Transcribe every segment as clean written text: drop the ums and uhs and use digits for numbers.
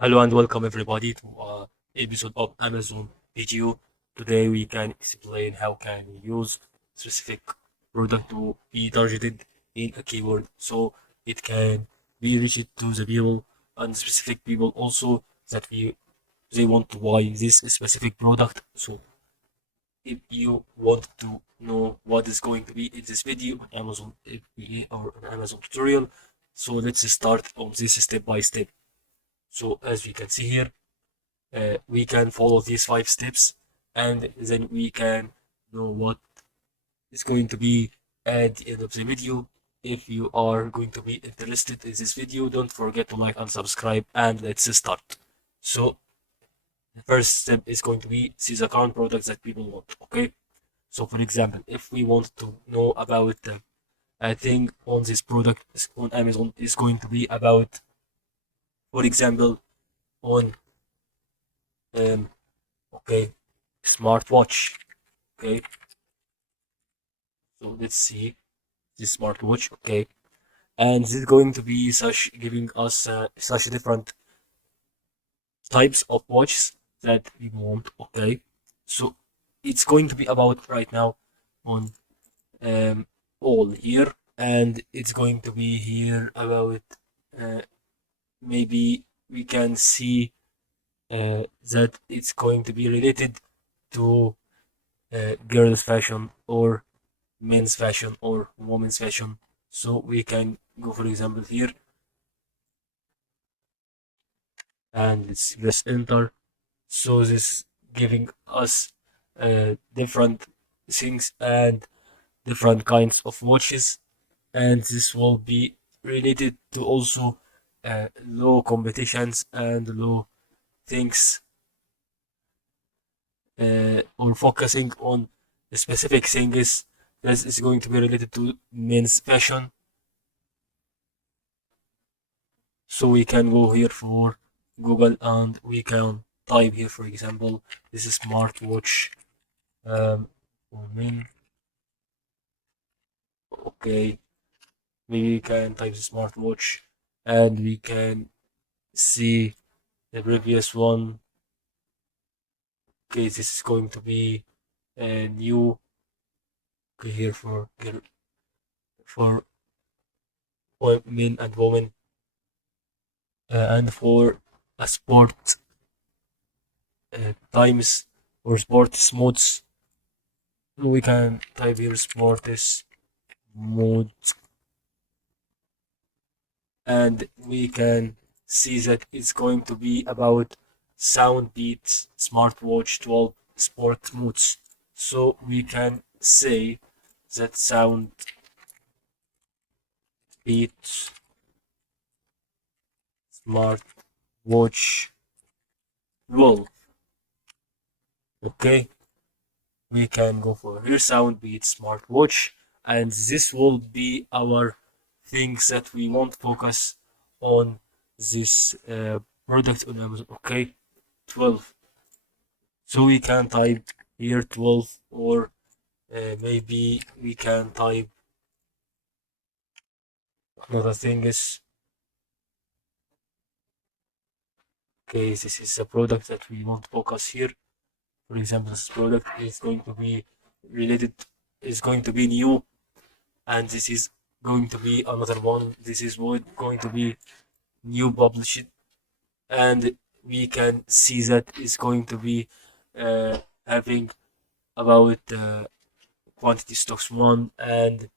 Hello and welcome everybody to episode of Amazon video. Today we can explain how can you use specific product to be targeted in a keyword so it can be reached to the people and specific people also that they want to buy this specific product. So if you want to know what is going to be in this video on Amazon FBA or an Amazon tutorial, so let's start on this step by step. So as we can see here, we can follow these 5 steps and then we can know what is going to be at the end of the video. If you are going to be interested in this video, don't forget to like and subscribe, and let's start. So the first step is going to be see the current products that people want. Okay, so for example, if we want to know about a thing on this product on Amazon is going to be about, for example, on um okay, smartwatch. Okay, so let's see this smartwatch. Okay, and this is going to be such giving us such different types of watches that we want. Okay, so it's going to be about right now on um all here, and it's going to be here about uh, maybe we can see that it's going to be related to girls fashion or men's fashion or women's fashion. So we can go for example here and let's press enter. So this giving us different things and different kinds of watches, and this will be related to also low competitions and low things, or focusing on specific things that is going to be related to men's fashion. So we can go here for Google and we can type here, for example, this is smartwatch for men. Okay, maybe we can type the smartwatch and we can see the previous one. Okay, this is going to be a new. Okay, here for men and women, and for a sport times or sports modes. We can type here sports mode and we can see that it's going to be about sound beats smartwatch 12 sport modes. So we can say that sound beats smartwatch 12. Okay, we can go for here sound beats smartwatch, and this will be our things that we won't focus on this product on Amazon. Okay, 12. So we can type here 12, or maybe we can type another thing is, okay, this is a product that we won't focus here. For example, this product is going to be related, is going to be new, and this is going to be another one. This is what going to be new published, and we can see that it's going to be having about quantity stocks one, and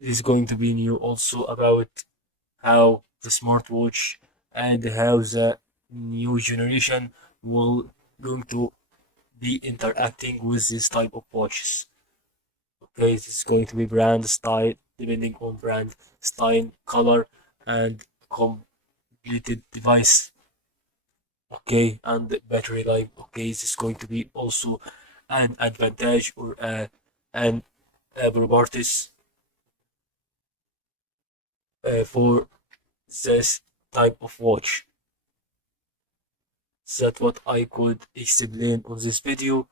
is going to be new also about how the smartwatch and how the new generation will going to be interacting with this type of watches. Okay, this is going to be brand style, depending on brand style, color, and completed device. Okay, and the battery life. Okay, this is going to be also an advantage or an properties for this type of watch. That's what I could explain on this video.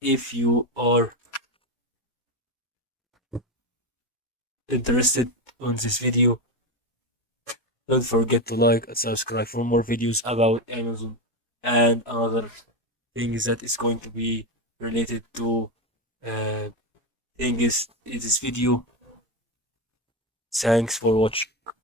If you are interested on this video, Don't forget to like and subscribe for more videos about Amazon and another things that is going to be related to things in this video. Thanks for watching.